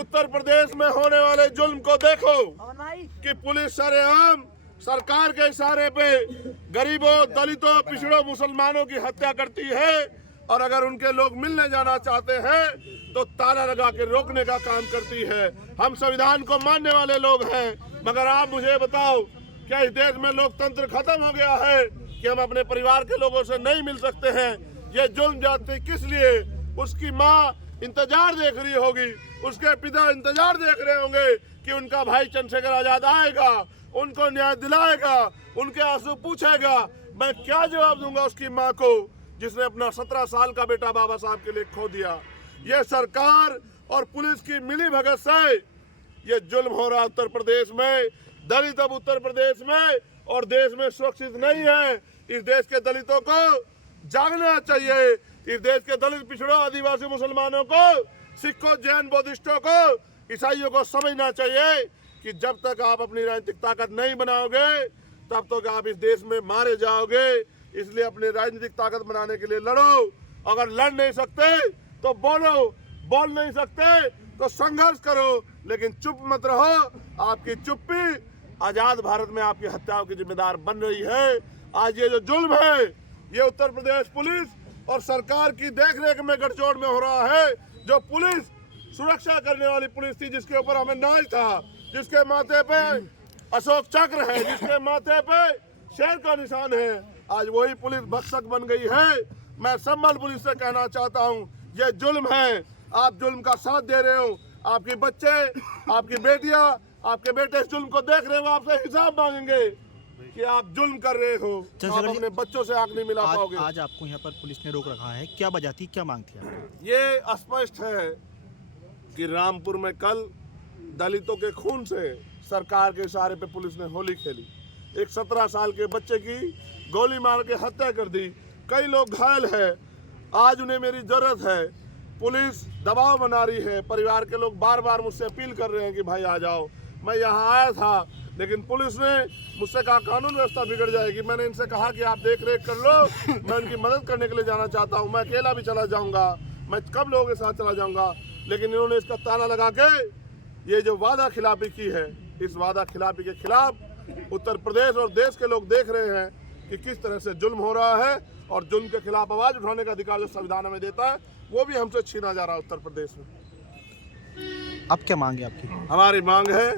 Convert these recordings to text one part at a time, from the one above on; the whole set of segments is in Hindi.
उत्तर प्रदेश में होने वाले जुल्म को देखो कि पुलिस सरेआम सरकार के इशारे पे गरीबों, दलितों, पिछड़ों, मुसलमानों की हत्या करती है। और अगर उनके लोग मिलने जाना चाहते हैं तो ताला लगा के रोकने का काम करती है। हम संविधान को मानने वाले लोग हैं, मगर आप मुझे बताओ, क्या इस देश में लोकतंत्र खत्म हो गया है कि हम अपने परिवार के लोगों से नहीं मिल सकते हैं? ये जुल्म जाती किस लिए? उसकी माँ इंतजार देख रही होगी, उसके पिता इंतजार देख रहे होंगे कि उनका भाई चंद्रशेखर आजाद आएगा, उनको न्याय दिलाएगा, उनके आंसू पूछेगा। मैं क्या जवाब दूंगा उसकी माँ को जिसने अपना 17 साल का बेटा बाबा साहब के लिए खो दिया? ये सरकार और पुलिस की मिली भगत से ये जुल्म हो रहा उत्तर प्रदेश में। दलित अब उत्तर प्रदेश में और देश में सुरक्षित नहीं है। इस देश के दलितों को जागना चाहिए। इस देश के दलित, पिछड़ों, आदिवासी, मुसलमानों को, सिखों, जैन, बौद्धिस्टों को, ईसाइयों को समझना चाहिए कि जब तक आप अपनी राजनीतिक ताकत नहीं बनाओगे तब तक आप इस देश में मारे जाओगे। इसलिए अपनी राजनीतिक ताकत बनाने के लिए लड़ो। अगर लड़ नहीं सकते तो बोलो, बोल नहीं सकते तो संघर्ष करो, लेकिन चुप मत रहो। आपकी चुप्पी आजाद भारत में आपकी हत्याओं की जिम्मेदार बन रही है। आज ये जो जुल्म है ये उत्तर प्रदेश पुलिस और सरकार की देखरेख में गठजोड़ में हो रहा है। जो पुलिस सुरक्षा करने वाली पुलिस थी, जिसके ऊपर हमें नाज था, जिसके माथे पे अशोक चक्र है, जिसके माथे पे शेर का निशान है, आज वही पुलिस भक्षक बन गई है। मैं संभल पुलिस से कहना चाहता हूँ, ये जुल्म है, आप जुल्म का साथ दे रहे हो। आपके बच्चे, आपकी बेटियां, आपके बेटे इस जुल्म को देख रहे हो, आपसे हिसाब मांगेंगे कि आप जुल्म कर रहे हो। आप अपने बच्चों से आंख नहीं मिला पाओगे। आज आपको यहाँ पर पुलिस ने रोक रखा है, क्या वजह थी, क्या मांग थी आपकी? ये स्पष्ट है कि रामपुर में कल दलितों के खून से सरकार के इशारे पे पुलिस ने होली खेली। एक 17 साल के बच्चे की गोली मार के हत्या कर दी। कई लोग घायल हैं। आज उन्हें मेरी जरूरत है। पुलिस दबाव बना रही है। परिवार के लोग बार बार मुझसे अपील कर रहे हैं कि भाई आ जाओ। मैं यहाँ आया था, लेकिन पुलिस ने मुझसे कहा कानून व्यवस्था बिगड़ जाएगी। मैंने इनसे कहा कि आप देख रेख कर लो, मैं उनकी मदद करने के लिए जाना चाहता हूँ। मैं अकेला भी चला जाऊँगा, मैं कब लोगों के साथ चला जाऊँगा। लेकिन इन्होंने इसका ताला लगा के ये जो वादा खिलाफी की है, इस वादा खिलाफी के खिलाफ उत्तर प्रदेश और देश के लोग देख रहे हैं कि किस तरह से जुल्म हो रहा है। और जुल्म के खिलाफ आवाज उठाने का अधिकार जो संविधान हमें देता है, वो भी हमसे छीना जा रहा है उत्तर प्रदेश में। अब क्या मांग है आपकी? हमारी मांग है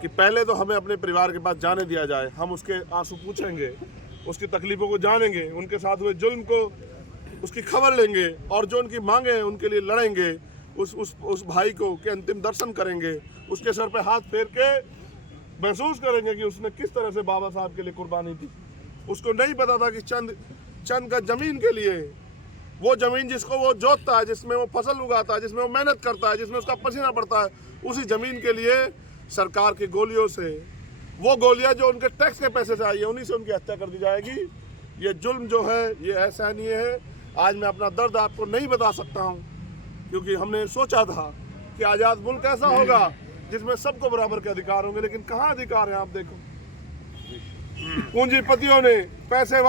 कि पहले तो हमें अपने परिवार के पास जाने दिया जाए। हम उसके आंसू पूछेंगे, उसकी तकलीफों को जानेंगे, उनके साथ हुए जुल्म को, उसकी खबर लेंगे और जो उनकी मांगे हैं उनके लिए लड़ेंगे। उस भाई को के अंतिम दर्शन करेंगे, उसके सर पे हाथ फेर के महसूस करेंगे कि उसने किस तरह से बाबा साहब के लिए कुर्बानी दी। उसको नहीं पता था कि चंद का जमीन के लिए, वो जमीन जिसको वो जोतता है, जिसमें वो फसल उगाता है, जिसमें वो मेहनत करता है, जिसमें उसका पसीना पड़ता है, उसी जमीन के लिए सरकार की गोलियों से, वो गोलियां जो उनके टैक्स के पैसे से आई है, उन्हीं से उनकी हत्या कर दी जाएगी। ये जुल्म जो है ये असहनीय है। आज मैं अपना दर्द आपको नहीं बता सकता हूँ, क्योंकि हमने सोचा था कि आज़ाद मुल्क ऐसा होगा जिसमें सबको बराबर के अधिकार होंगे, लेकिन कहाँ अधिकार है आप देखो। पूंजीपतियों ने, पैसे